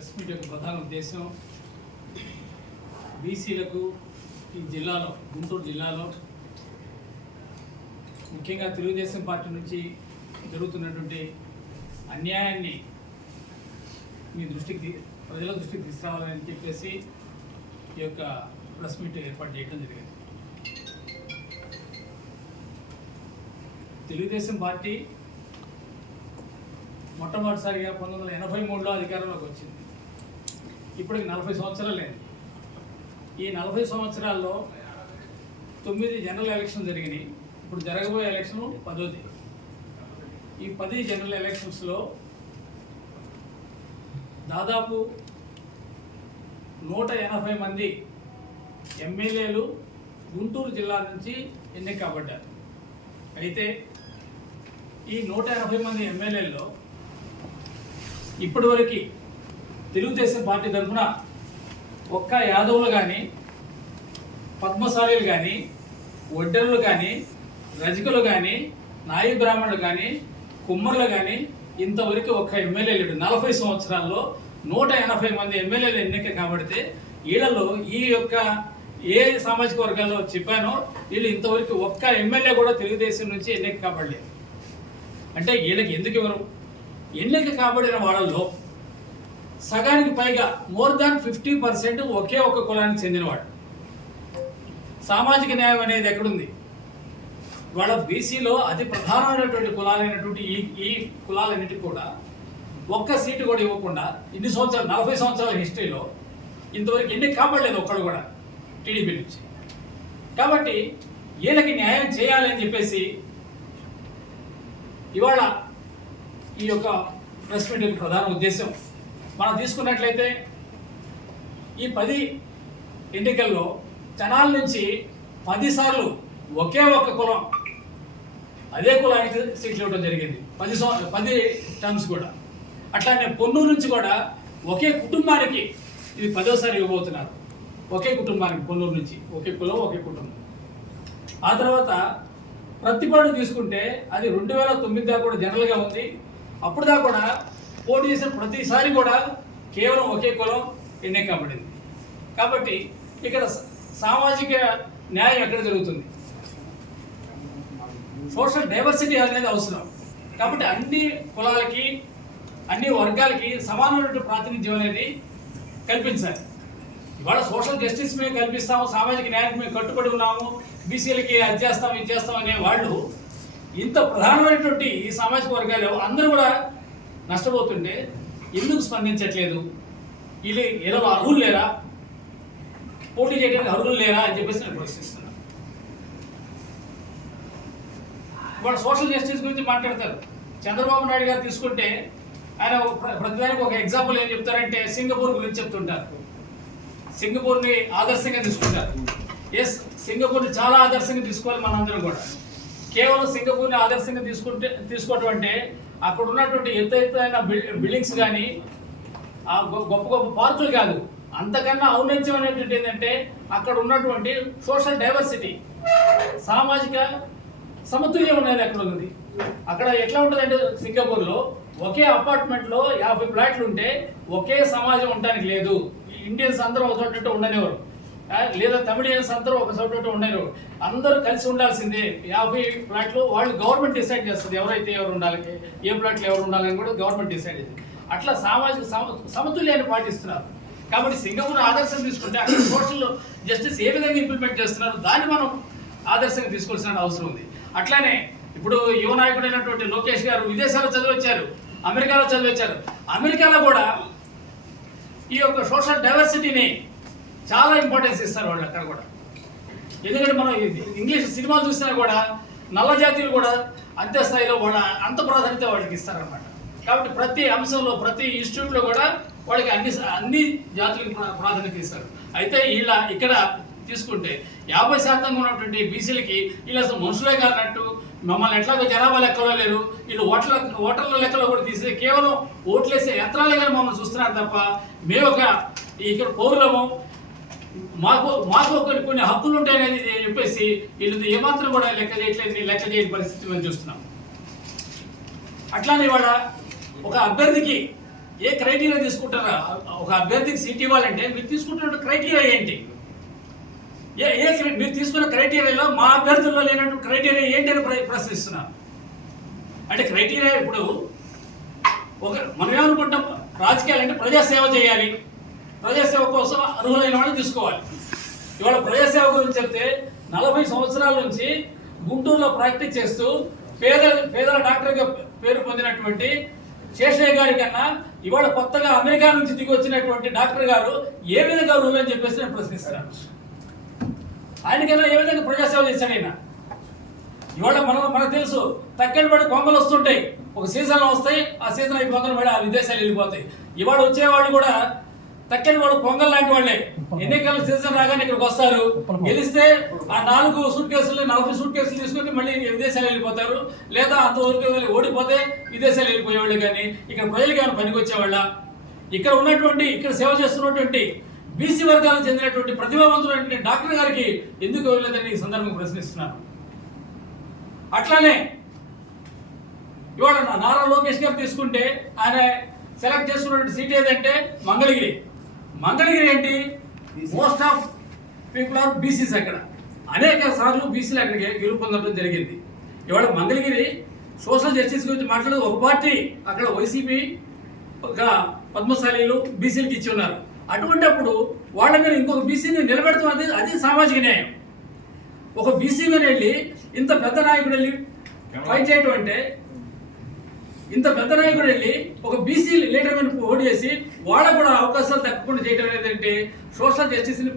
Press meet యొక్క ప్రధాన ఉద్దేశం బీసీలకు ఈ జిల్లాలో, గుంటూరు జిల్లాలో ముఖ్యంగా తెలుగుదేశం పార్టీ నుంచి జరుగుతున్నటువంటి అన్యాయాన్ని మీ దృష్టికి, ప్రజల దృష్టికి తీసుకురావాలని చెప్పేసి ఈ యొక్క ప్రెస్ మీట్ ఏర్పాటు చేయడం జరిగింది. తెలుగుదేశం పార్టీ మొట్టమొదటిసారిగా 1983లో అధికారంలోకి వచ్చింది. ఇప్పటికి 40 సంవత్సరాలు లేదు. ఈ 40 సంవత్సరాల్లో 9 జనరల్ ఎలక్షన్ జరిగినాయి. ఇప్పుడు జరగబోయే ఎలక్షన్ 10ది. ఈ 10 జనరల్ ఎలక్షన్స్లో దాదాపు 180 మంది ఎమ్మెల్యేలు గుంటూరు జిల్లా నుంచి ఎన్నిక కాబడ్డారు. అయితే ఈ 180 మంది ఎమ్మెల్యేల్లో ఇప్పటివరకు తెలుగుదేశం పార్టీ తరఫున ఒక్క యాదవులు కానీ, పద్మశాలీలు కానీ, ఒడ్డెరులు కానీ, రజకులు కానీ, నాయి బ్రాహ్మణులు కానీ, కుమ్మరులు కానీ ఇంతవరకు ఒక్క ఎమ్మెల్యే లేడు. 40 సంవత్సరాల్లో 180 మంది ఎమ్మెల్యేలు ఎన్నిక కాబడితే వీళ్ళలో ఈ యొక్క ఏ సామాజిక వర్గాల్లో చెప్పానో వీళ్ళు ఇంతవరకు ఒక్క ఎమ్మెల్యే కూడా తెలుగుదేశం నుంచి ఎన్నిక కాబడలేదు. అంటే వీళ్ళకి ఎందుకు ఇవ్వరు? ఎన్నిక కాబడిన వాళ్ళల్లో సగానికి పైగా మోర్ దాన్ 50% ఒకే ఒక్క కులానికి చెందినవాడు. సామాజిక న్యాయం అనేది ఎక్కడుంది? వాళ్ళ బీసీలో అతి ప్రధానమైనటువంటి కులాలైనటువంటి ఈ కులాలన్నిటికీ కూడా ఒక్క సీటు కూడా ఇవ్వకుండా ఇన్ని సంవత్సరాలు, 40 సంవత్సరాల హిస్టరీలో ఇంతవరకు ఎన్నిక కాబడలేదు ఒక్కడు కూడా టీడీపీ నుంచి. కాబట్టి వీళ్ళకి న్యాయం చేయాలని చెప్పేసి ఇవాళ ఈ యొక్క ప్రెస్ మీట్ యొక్క ప్రధాన ఉద్దేశం. మనం తీసుకున్నట్లయితే ఈ 10 ఎన్నికల్లో జనాల నుంచి 10 సార్లు ఒకే ఒక్క కులం, అదే కులానికి సీట్లు ఇవ్వడం జరిగింది. 10 టర్మ్స్ కూడా. అట్లానే పొన్నూరు నుంచి కూడా ఒకే కుటుంబానికి ఇది 10వసారి ఇవ్వబోతున్నారు. ఒకే కుటుంబానికి పొన్నూరు నుంచి ఒకే కులం, ఒకే కుటుంబం. ఆ తర్వాత ప్రతిపాడు తీసుకుంటే అది 2009 దాకా కూడా జనరల్గా ఉంది. అప్పుడు దాకా కూడా పోటీ చేసిన ప్రతిసారి కూడా కేవలం ఒకే కులం ఎన్నిక కాబడింది. కాబట్టి ఇక్కడ సామాజిక న్యాయం ఎక్కడ జరుగుతుంది? సోషల్ డైవర్సిటీ అనేది అవసరం. కాబట్టి అన్ని కులాలకి, అన్ని వర్గాలకి సమానమైన ప్రాతినిధ్యం అనేది కల్పించాలి. ఇవాళ సోషల్ జస్టిస్ మేము కల్పిస్తాము, సామాజిక న్యాయానికి మేము కట్టుబడి ఉన్నాము, బీసీలకి అది చేస్తాం, ఇది చేస్తాం అనే వాళ్ళు ఇంత ప్రధానమైనటువంటి ఈ సామాజిక వర్గాలు అందరూ కూడా నష్టపోతుంటే ఎందుకు స్పందించట్లేదు? వీళ్ళు అర్హులు లేరా? పోటీ చేయడానికి అర్హులు లేరా అని చెప్పేసి నేను ప్రశ్నిస్తున్నాను. వాళ్ళు సోషల్ జస్టిస్ గురించి మాట్లాడతారు. చంద్రబాబు నాయుడు గారు తీసుకుంటే ఆయన ప్రతిదానికి ఒక ఎగ్జాంపుల్ ఏం చెప్తారంటే సింగపూర్ గురించి చెప్తుంటారు. సింగపూర్ని ఆదర్శంగా తీసుకుంటారు. ఎస్, సింగపూర్ని చాలా ఆదర్శంగా తీసుకోవాలి మనందరం కూడా. కేవలం సింగపూర్ని ఆదర్శంగా తీసుకోవటం అంటే అక్కడ ఉన్నటువంటి ఎత్తైన బిల్డింగ్స్ కానీ, ఆ గొప్ప గొప్ప పార్కులు కాదు. అంతకన్నా ఔన్నత్యం అనేటువంటి ఏంటంటే అక్కడ ఉన్నటువంటి సోషల్ డైవర్సిటీ, సామాజిక సమతుల్యం అనేది అక్కడ ఉంది. అక్కడ ఎట్లా ఉంటుందంటే సింగపూర్లో ఒకే అపార్ట్మెంట్లో 50 ఫ్లాట్లు ఉంటే ఒకే సమాజం ఉండడానికి లేదు. ఇండియన్స్ అందరూ ఒక చోట ఉండనివ్వరు, లేదా తమిళియన్స్ అందరూ ఒక చోట ఉండనివ్వరు. అందరూ కలిసి ఉండాల్సిందే. 50 ఫ్లాట్లు వాళ్ళు గవర్నమెంట్ డిసైడ్ చేస్తుంది, ఎవరైతే ఎవరు ఉండాలి, ఏ ఫ్లాట్లు ఎవరు ఉండాలని కూడా గవర్నమెంట్ డిసైడ్ చేస్తుంది. అట్లా సామాజిక సమతుల్యాన్ని పాటిస్తున్నారు. కాబట్టి సింగపూర్ ఆదర్శం తీసుకుంటే అక్కడ సోషల్ జస్టిస్ ఏ విధంగా ఇంప్లిమెంట్ చేస్తున్నారు దాన్ని మనం ఆదర్శంగా తీసుకోవాల్సిన అవసరం ఉంది. అట్లానే ఇప్పుడు యువ నాయకుడైనటువంటి లోకేష్ గారు విదేశాల్లో చదివచ్చారు, అమెరికాలో చదివచ్చారు. అమెరికాలో కూడా ఈ యొక్క సోషల్ డైవర్సిటీని చాలా ఇంపార్టెన్స్ ఇస్తారు వాళ్ళు అక్కడ కూడా. ఎందుకంటే మనం ఇంగ్లీష్ సినిమాలు చూసినా కూడా నల్ల జాతీయులు కూడా అంతే స్థాయిలో వాళ్ళ అంత ప్రాధాన్యత వాళ్ళకి ఇస్తారనమాట. కాబట్టి ప్రతి అంశంలో, ప్రతి ఇన్స్టిట్యూట్లో కూడా వాళ్ళకి అన్ని జాతులకు ప్రాధాన్యత ఇస్తారు. అయితే ఇక్కడ తీసుకుంటే 50% ఉన్నటువంటి బీసీలకి వీళ్ళు అసలు మనుషులే కానట్టు, మమ్మల్ని ఎట్లాగో జనాభా లెక్కలో లేరు, వీళ్ళు ఓటర్ల లెక్కలో కూడా తీసి కేవలం ఓట్లేసే యంత్రాలే కానీ మమ్మల్ని చూస్తున్నారు తప్ప మేము ఒక ఇక్కడ పౌరులము, మాకు కొన్ని హక్కులు ఉంటాయని చెప్పేసి వీళ్ళు ఏమాత్రం కూడా లెక్క చేయని పరిస్థితి మేము చూస్తున్నాం. అట్లానే ఇవాళ ఒక అభ్యర్థికి ఏ క్రైటీరియా తీసుకుంటారా? ఒక అభ్యర్థికి సీట్ ఇవ్వాలంటే మీరు తీసుకుంటున్న క్రైటీరియా ఏంటి? మీరు తీసుకున్న క్రైటీరియాలో మా అభ్యర్థుల్లో లేనటువంటి క్రైటీరియా ఏంటి అని ప్రశ్నిస్తున్నారు. అంటే క్రైటీరియా ఇప్పుడు మనం ఏమనుకుంటాం, రాజకీయాలు అంటే ప్రజాసేవ చేయాలి, ప్రజాసేవ కోసం అర్హులైన వాళ్ళని తీసుకోవాలి. ఇవాళ ప్రజాసేవ గురించి చెప్తే 40 సంవత్సరాల నుంచి గుంటూరులో ప్రాక్టీస్ చేస్తూ పేదల డాక్టర్గా పేరు పొందినటువంటి శేషయ్య గారి కన్నా ఇవాళ కొత్తగా అమెరికా నుంచి దిగి వచ్చినటువంటి డాక్టర్ గారు ఏ విధంగా అర్హులు అని చెప్పేసి నేను ప్రశ్నిస్తున్నాను. ఆయనకైనా ఏ విధంగా ప్రజాసేవ చేశాడు ఆయన? ఇవాళ మనకు తెలుసు, తక్కెళ్ళి పడి కొంగలు వస్తుంటాయి, ఒక సీజన్లో వస్తాయి, ఆ సీజన్ అయిపోతున్న పడి ఆ విదేశాలు వెళ్ళిపోతాయి. ఇవాళ వచ్చేవాళ్ళు కూడా తక్కెళ్ళి వాడు కొంగలు లాంటి వాళ్ళే. ఎన్నికల సీజన్ రాగానే ఇక్కడికి వస్తారు, గెలిస్తే ఆ 4 సూట్ కేసులు 40 సూట్ కేసులు తీసుకుని మళ్ళీ విదేశాలు వెళ్ళిపోతారు, లేదా అంతవరకు ఓడిపోతే విదేశాలు వెళ్ళిపోయేవాళ్ళు. కానీ ఇక్కడ ప్రజలకు ఏమైనా పనికి వచ్చేవాళ్ళ? ఇక్కడ సేవ చేస్తున్నటువంటి బీసీ వర్గాలకు చెందినటువంటి ప్రతిభావంతులైన డాక్టర్ గారికి ఎందుకు ఇవ్వలేదని ఈ సందర్భంగా ప్రశ్నిస్తున్నాను. అట్లానే ఇవాళ నారా లోకేష్ గారు తీసుకుంటే ఆయన సెలెక్ట్ చేసుకున్నటువంటి సీట్ ఏదంటే మంగళగిరి. మంగళగిరి ఏంటి? Most of people are BCs. అక్కడ అనేక సార్లు బీసీలు అక్కడికి గెలుపొందడం జరిగింది. ఇవాళ మంగళగిరి సోషల్ జస్టిస్ గురించి మాట్లాడేది ఒక పార్టీ, అక్కడ వైసీపీ ఒక పద్మశాలీలు బీసీలకు ఇచ్చి ఉన్నారు. అటువంటిప్పుడు వాళ్ళ మీద ఇంకొక బీసీని నిలబెడతాం, అది సామాజిక న్యాయం. ఒక బీసీ మీద వెళ్ళి ఇంత పెద్ద నాయకుడు వెళ్ళి ఫైట్ చేయటం అంటే, ఇంత పెద్ద నాయకుడు వెళ్ళి ఒక బీసీ లీడర్ మీద ఓటు చేసి వాళ్ళకు కూడా అవకాశాలు తగ్గకుండా చేయడం అనేది అంటే సోషల్ జస్టిస్ని